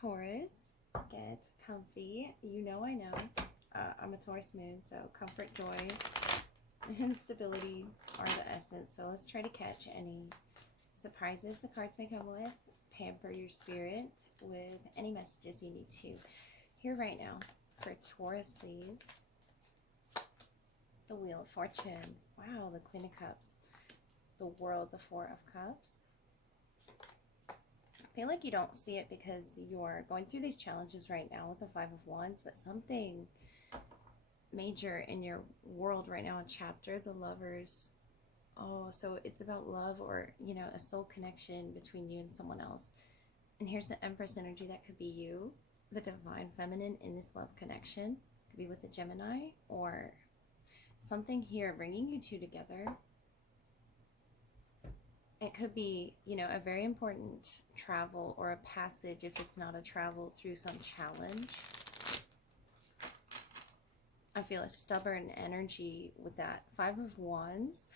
Taurus, get comfy. You know I know. I'm a Taurus moon, so comfort, joy, and stability are the essence. So let's try to catch any surprises the cards may come with. Pamper your spirit with any messages you need to hear right now. For Taurus, please. The Wheel of Fortune. Wow, the Queen of Cups. The World, the Four of Cups. I feel like you don't see it because you're going through these challenges right now with the Five of Wands, but something major in your world right now, a chapter, the Lovers. Oh, so it's about love or, you know, a soul connection between you and someone else. And here's the Empress energy. That could be you, the divine feminine in this love connection. Could be with a Gemini or something here bringing you two together. It could be, you know, a very important travel or a passage if it's not a travel through some challenge. I feel a stubborn energy with that Five of Wands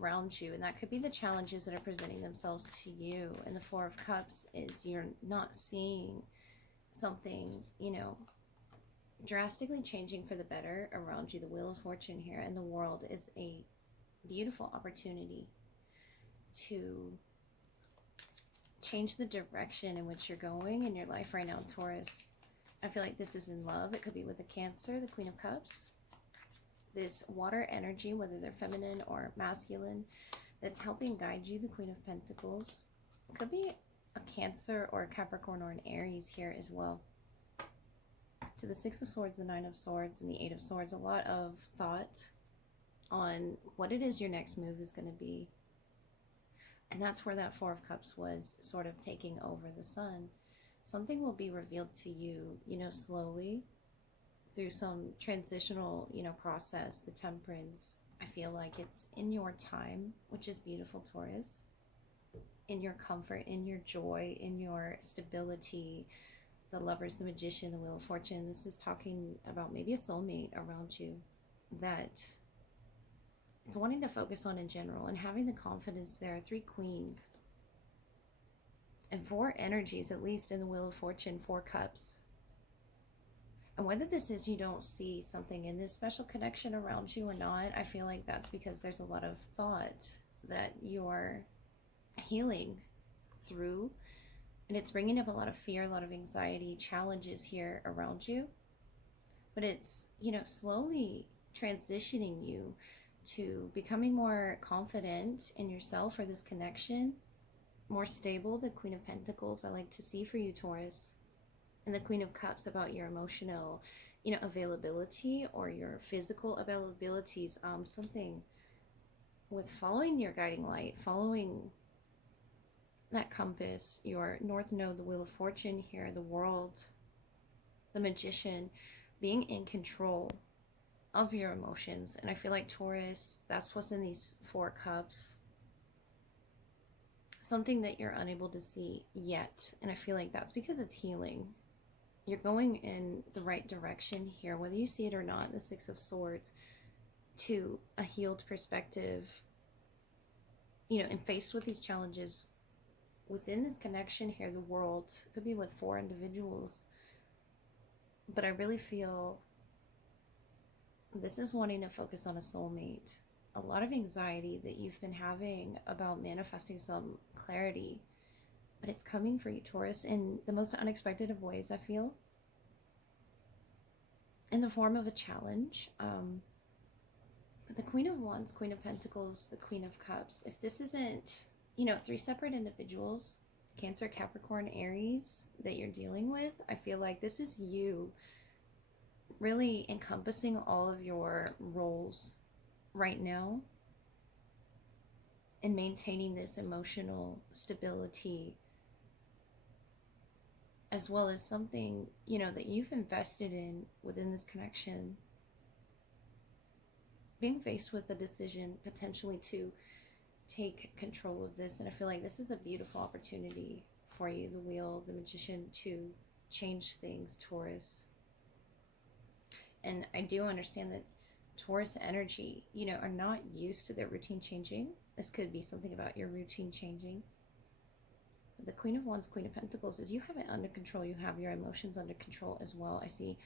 around you. And that could be the challenges that are presenting themselves to you. And the Four of Cups is you're not seeing something, you know, drastically changing for the better around you. The Wheel of Fortune here and the World is a beautiful opportunity to change the direction in which you're going in your life right now, Taurus. I feel like this is in love. It could be with a Cancer, the Queen of Cups. This water energy, whether they're feminine or masculine, that's helping guide you, the Queen of Pentacles. It could be a Cancer or a Capricorn or an Aries here as well. To the Six of Swords, the Nine of Swords, and the Eight of Swords, a lot of thought on what it is your next move is going to be. And that's where that Four of Cups was sort of taking over the Sun. Something will be revealed to you, you know, slowly through some transitional, you know, process. The Temperance, I feel like it's in your time, which is beautiful, Taurus. In your comfort, in your joy, in your stability. The Lovers, the Magician, the Wheel of Fortune. This is talking about maybe a soulmate around you that it's wanting to focus on in general and having the confidence there. Three Queens and four energies, at least in the Wheel of Fortune, Four Cups. And whether this is you don't see something in this special connection around you or not, I feel like that's because there's a lot of thought that you're healing through. And it's bringing up a lot of fear, a lot of anxiety, challenges here around you. But it's, you know, slowly transitioning you to becoming more confident in yourself for this connection, more stable. The Queen of Pentacles I like to see for you, Taurus. And the Queen of Cups about your emotional, you know, availability or your physical availabilities. Something with following your guiding light, following that compass, your North Node, the Wheel of Fortune here, the World, the Magician, being in control of your emotions. And I feel like, Taurus, that's what's in these Four Cups. Something that you're unable to see yet. And I feel like that's because it's healing. You're going in the right direction here, whether you see it or not. The Six of Swords, to a healed perspective, you know, and faced with these challenges within this connection here, the World, could be with four individuals. But I really feel this is wanting to focus on a soulmate. A lot of anxiety that you've been having about manifesting some clarity. But it's coming for you, Taurus, in the most unexpected of ways, I feel. In the form of a challenge. But the Queen of Wands, Queen of Pentacles, the Queen of Cups. If this isn't, you know, three separate individuals, Cancer, Capricorn, Aries, that you're dealing with, I feel like this is you really encompassing all of your roles right now and maintaining this emotional stability, as well as something, you know, that you've invested in within this connection. Being faced with a decision potentially to take control of this. And I feel like this is a beautiful opportunity for you, the Wheel, the Magician, to change things, Taurus. And I do understand that Taurus energy, you know, are not used to their routine changing. This could be something about your routine changing. The Queen of Wands, Queen of Pentacles is you have it under control. You have your emotions under control as well. I see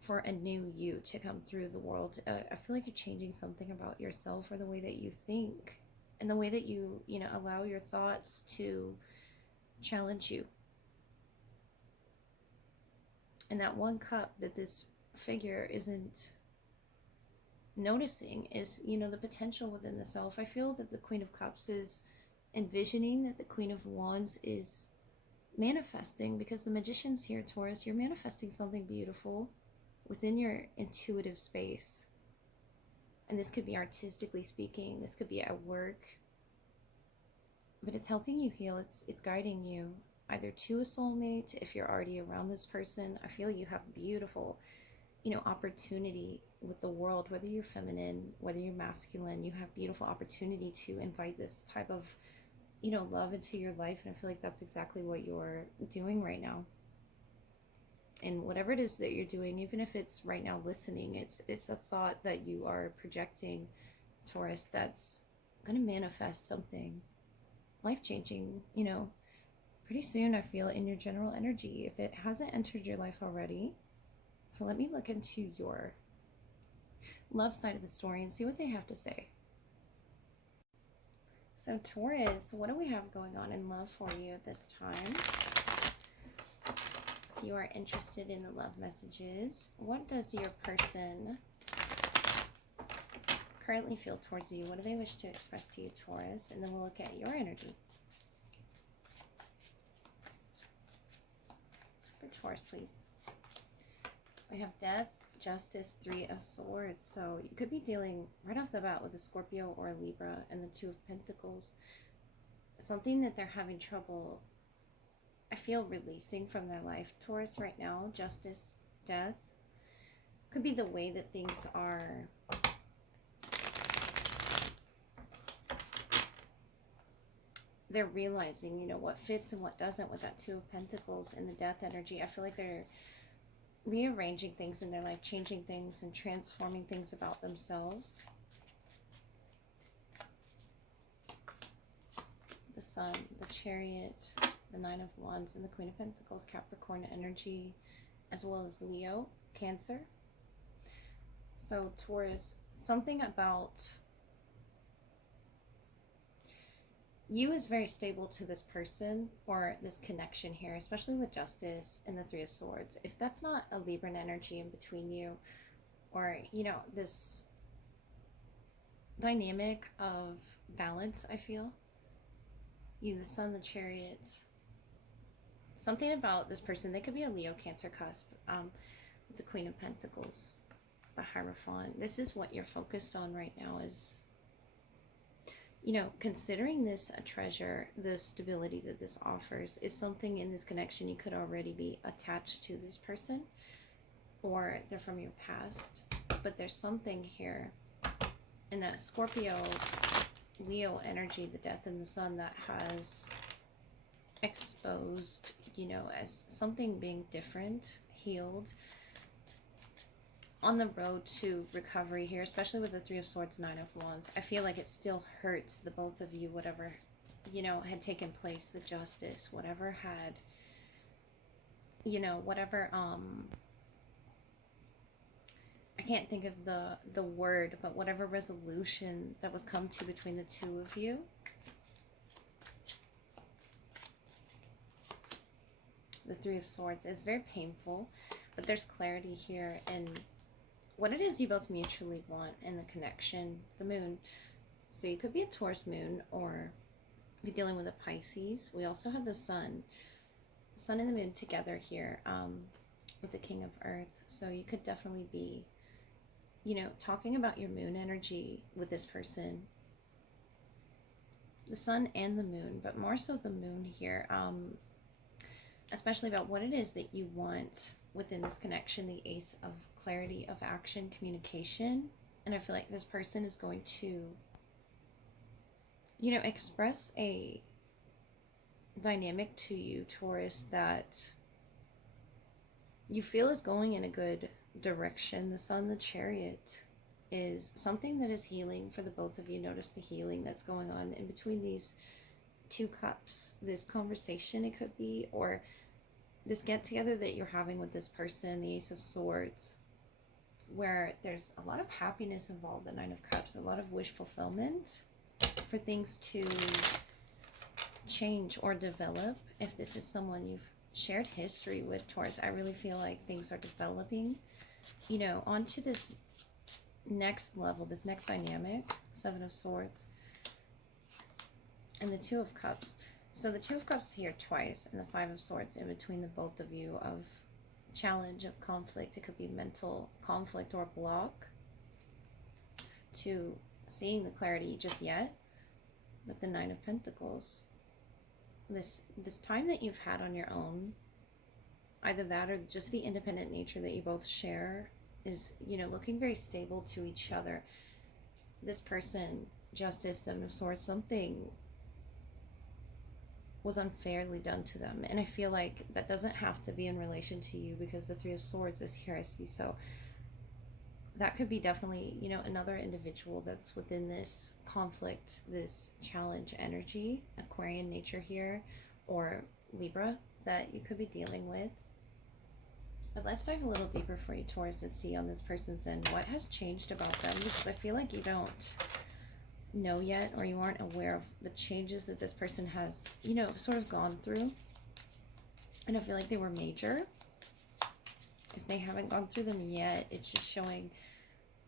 for a new you to come through the world. I feel like you're changing something about yourself or the way that you think and the way that you know, allow your thoughts to challenge you. And that one cup that this figure isn't noticing is, you know, the potential within the self. I feel that the Queen of Cups is envisioning that the Queen of Wands is manifesting, because the Magician's here, Taurus. You're manifesting something beautiful within your intuitive space. And this could be artistically speaking, this could be at work, but it's helping you heal. It's guiding you either to a soulmate. If you're already around this person, I feel you have beautiful, you know, opportunity with the world, whether you're feminine, whether you're masculine, you have beautiful opportunity to invite this type of, you know, love into your life. And I feel like that's exactly what you're doing right now. And whatever it is that you're doing, even if it's right now listening, it's a thought that you are projecting, Taurus, that's going to manifest something life-changing, you know, pretty soon. I feel it in your general energy, if it hasn't entered your life already. So let me look into your love side of the story and see what they have to say. So Taurus, what do we have going on in love for you at this time? If you are interested in the love messages, what does your person currently feel towards you? What do they wish to express to you, Taurus? And then we'll look at your energy. For Taurus, please. We have Death, Justice, Three of Swords. So you could be dealing right off the bat with a Scorpio or a Libra, and the Two of Pentacles. Something that they're having trouble, I feel, releasing from their life, Taurus, right now. Justice, Death. Could be the way that things are they're realizing, you know, what fits and what doesn't with that Two of Pentacles and the Death energy. I feel like they're rearranging things in their life, changing things and transforming things about themselves. The Sun, the Chariot, the Nine of Wands, and the Queen of Pentacles, Capricorn energy, as well as Leo, Cancer. So Taurus, something about you is very stable to this person or this connection here, especially with Justice and the Three of Swords. If that's not a Libran energy in between you, or, you know, this dynamic of balance, I feel. You, the Sun, the Chariot. Something about this person, they could be a Leo, Cancer cusp. The Queen of Pentacles, the Hierophant. This is what you're focused on right now, is, you know, considering this a treasure. The stability that this offers is something in this connection. You could already be attached to this person, or they're from your past, but there's something here in that Scorpio, Leo energy, the Death and the Sun, that has exposed, you know, as something being different, healed, on the road to recovery here, especially with the Three of Swords, Nine of Wands. I feel like it still hurts the both of you, whatever, you know, had taken place, the Justice, whatever had, you know, whatever, I can't think of the word, but whatever resolution that was come to between the two of you. The Three of Swords is very painful, but there's clarity here in what it is you both mutually want in the connection. The Moon. So you could be a Taurus moon or be dealing with a Pisces. We also have the Sun. The Sun and the Moon together here with the King of Earth. So you could definitely be, you know, talking about your Moon energy with this person. The Sun and the Moon, but more so the Moon here. Especially about what it is that you want within this connection. The Ace of Clarity, of action, communication. And I feel like this person is going to, you know, express a dynamic to you, Taurus, that you feel is going in a good direction. The Sun, the Chariot, is something that is healing for the both of you. Notice the healing that's going on in between these Two Cups, this conversation it could be, or this get together that you're having with this person, the Ace of Swords, where there's a lot of happiness involved, the Nine of Cups, a lot of wish fulfillment for things to change or develop. If this is someone you've shared history with, Taurus, I really feel like things are developing, you know, onto this next level, this next dynamic. Seven of Swords and the Two of Cups. So the Two of Cups here twice, and the Five of Swords in between the both of you, of challenge, of conflict. It could be mental conflict or block to seeing the clarity just yet. But the Nine of Pentacles, this time that you've had on your own, either that or just the independent nature that you both share, is, you know, looking very stable to each other. This person, Justice, Seven of Swords, something was unfairly done to them, and I feel like that doesn't have to be in relation to you, because the Three of Swords is here, I see. So that could be definitely, you know, another individual that's within this conflict, this challenge energy, Aquarian nature here, or Libra, that you could be dealing with. But let's dive a little deeper for you, Taurus, and see on this person's end what has changed about them, because I feel like you don't know yet, or you aren't aware of the changes that this person has, you know, sort of gone through. And I feel like they were major. If they haven't gone through them yet, it's just showing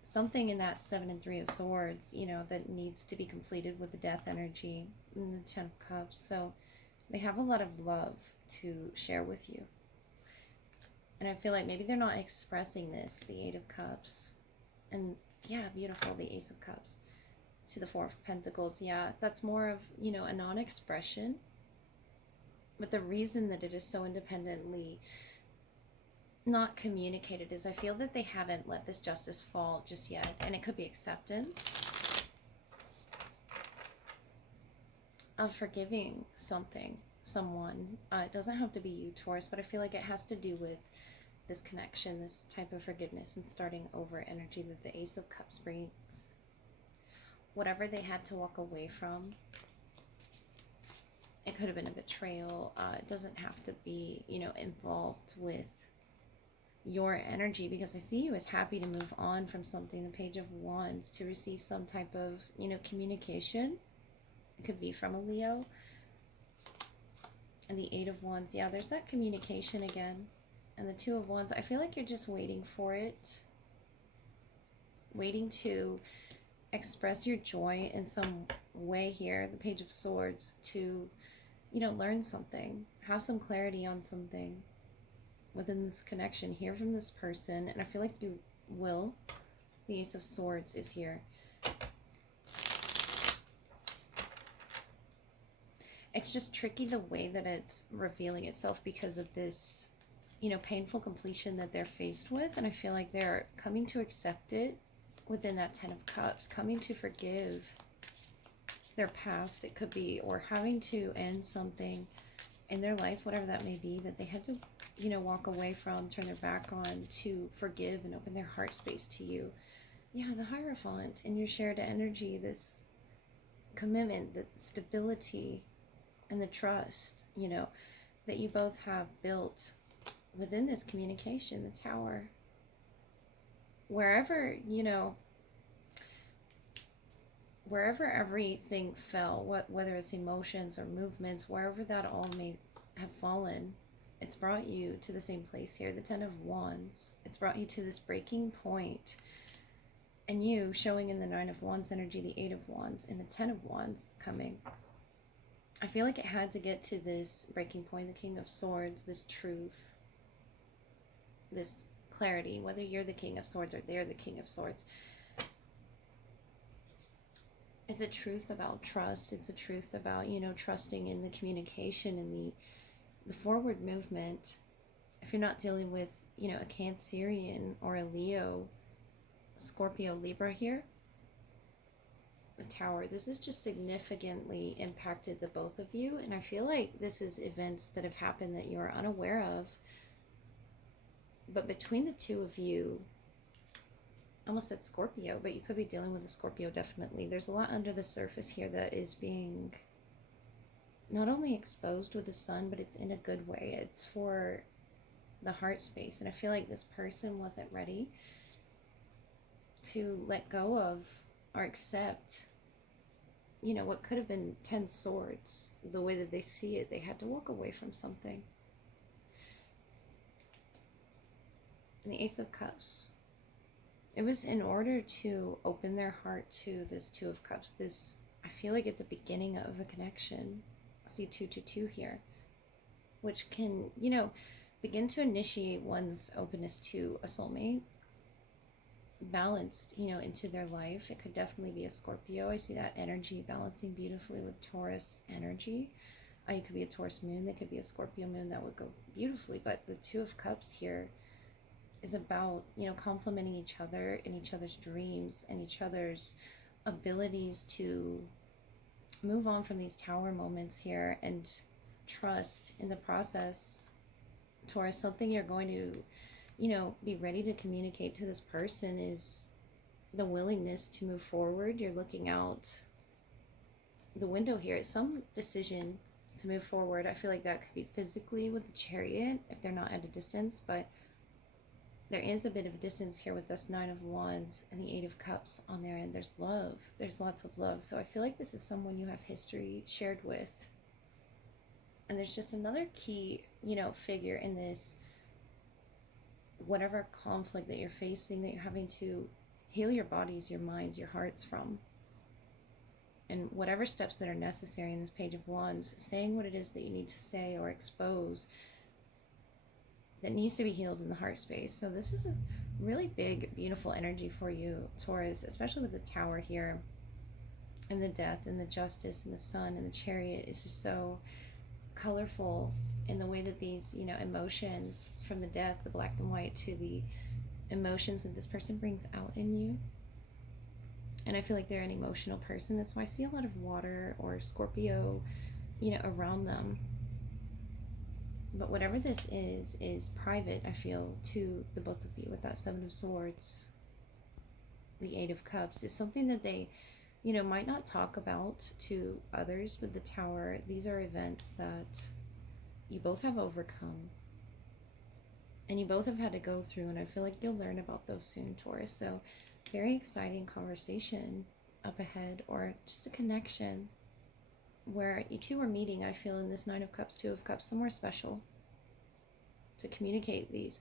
something in that Seven and Three of Swords, you know, that needs to be completed with the Death energy and the Ten of Cups. So they have a lot of love to share with you. And I feel like maybe they're not expressing this, the Eight of Cups. And yeah, beautiful, the Ace of Cups. To the Four of Pentacles, yeah, that's more of, you know, a non-expression. But the reason that it is so independently not communicated is I feel that they haven't let this justice fall just yet. And it could be acceptance of forgiving something, someone. It doesn't have to be you, Taurus, but I feel like it has to do with this connection, this type of forgiveness and starting over energy that the Ace of Cups brings. Whatever they had to walk away from, it could have been a betrayal. It doesn't have to be, you know, involved with your energy, because I see you as happy to move on from something. The Page of Wands, to receive some type of, you know, communication. It could be from a Leo. And the Eight of Wands, yeah, there's that communication again. And the Two of Wands, I feel like you're just waiting for it. Waiting to express your joy in some way here. The Page of Swords, to, you know, learn something, have some clarity on something within this connection, hear from this person, and I feel like you will. The Ace of Swords is here. It's just tricky the way that it's revealing itself because of this, you know, painful completion that they're faced with, and I feel like they're coming to accept it within that Ten of Cups, coming to forgive their past, it could be, or having to end something in their life, whatever that may be, that they had to, you know, walk away from, turn their back on, to forgive and open their heart space to you. Yeah, the Hierophant in your shared energy, this commitment, the stability, and the trust, you know, that you both have built within this communication, the Tower. Wherever, you know, wherever everything fell, whether it's emotions or movements, wherever that all may have fallen, it's brought you to the same place here, the Ten of Wands. It's brought you to this breaking point, and you showing in the Nine of Wands energy, the Eight of Wands, and the Ten of Wands coming. I feel like it had to get to this breaking point, the King of Swords, this truth, this clarity, whether you're the King of Swords or they're the King of Swords. It's a truth about trust. It's a truth about, you know, trusting in the communication and the forward movement. If you're not dealing with, you know, a Cancerian or a Leo, Scorpio, Libra here, the Tower, this has just significantly impacted the both of you, and I feel like this is events that have happened that you are unaware of. But between the two of you, I almost said Scorpio, but you could be dealing with a Scorpio, definitely. There's a lot under the surface here that is being not only exposed with the sun, but it's in a good way. It's for the heart space. And I feel like this person wasn't ready to let go of or accept, you know, what could have been 10 swords. The way that they see it, they had to walk away from something. And the Ace of Cups. It was in order to open their heart to this Two of Cups. This, I feel like it's a beginning of a connection. I see 222 here, which can, you know, begin to initiate one's openness to a soulmate, balanced, you know, into their life. It could definitely be a Scorpio. I see that energy balancing beautifully with Taurus energy. It could be a Taurus moon. That could be a Scorpio moon. That would go beautifully. But the Two of Cups here is about, you know, complementing each other in each other's dreams and each other's abilities to move on from these tower moments here and trust in the process. Taurus, something you're going to, you know, be ready to communicate to this person is the willingness to move forward. You're looking out the window here at some decision to move forward. I feel like that could be physically with the Chariot if they're not at a distance, but there is a bit of a distance here with this Nine of Wands and the Eight of Cups on there, and there's love. There's lots of love. So I feel like this is someone you have history shared with. And there's just another key, you know, figure in this, whatever conflict that you're facing, that you're having to heal your bodies, your minds, your hearts from. And whatever steps that are necessary in this Page of Wands, saying what it is that you need to say or expose that needs to be healed in the heart space. So this is a really big, beautiful energy for you, Taurus, especially with the Tower here, and the Death, and the Justice, and the Sun, and the Chariot. Is just so colorful in the way that these, you know, emotions, from the Death, the black and white, to the emotions that this person brings out in you. And I feel like they're an emotional person. That's why I see a lot of water or Scorpio, you know, around them. But whatever this is private, I feel, to the both of you with that Seven of Swords. The Eight of Cups is something that they, you know, might not talk about to others. With the Tower, these are events that you both have overcome. And you both have had to go through, and I feel like you'll learn about those soon, Taurus. So, very exciting conversation up ahead, or just a connection where you two are meeting, I feel, in this Nine of Cups, Two of Cups, somewhere special to communicate these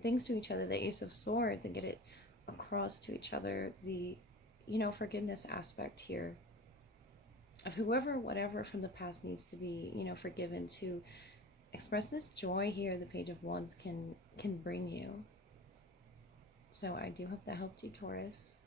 things to each other, the Ace of Swords, and get it across to each other, the, you know, forgiveness aspect here of whoever, whatever from the past needs to be, you know, forgiven, to express this joy here the Page of Wands can bring you. So I do hope that helped you, Taurus.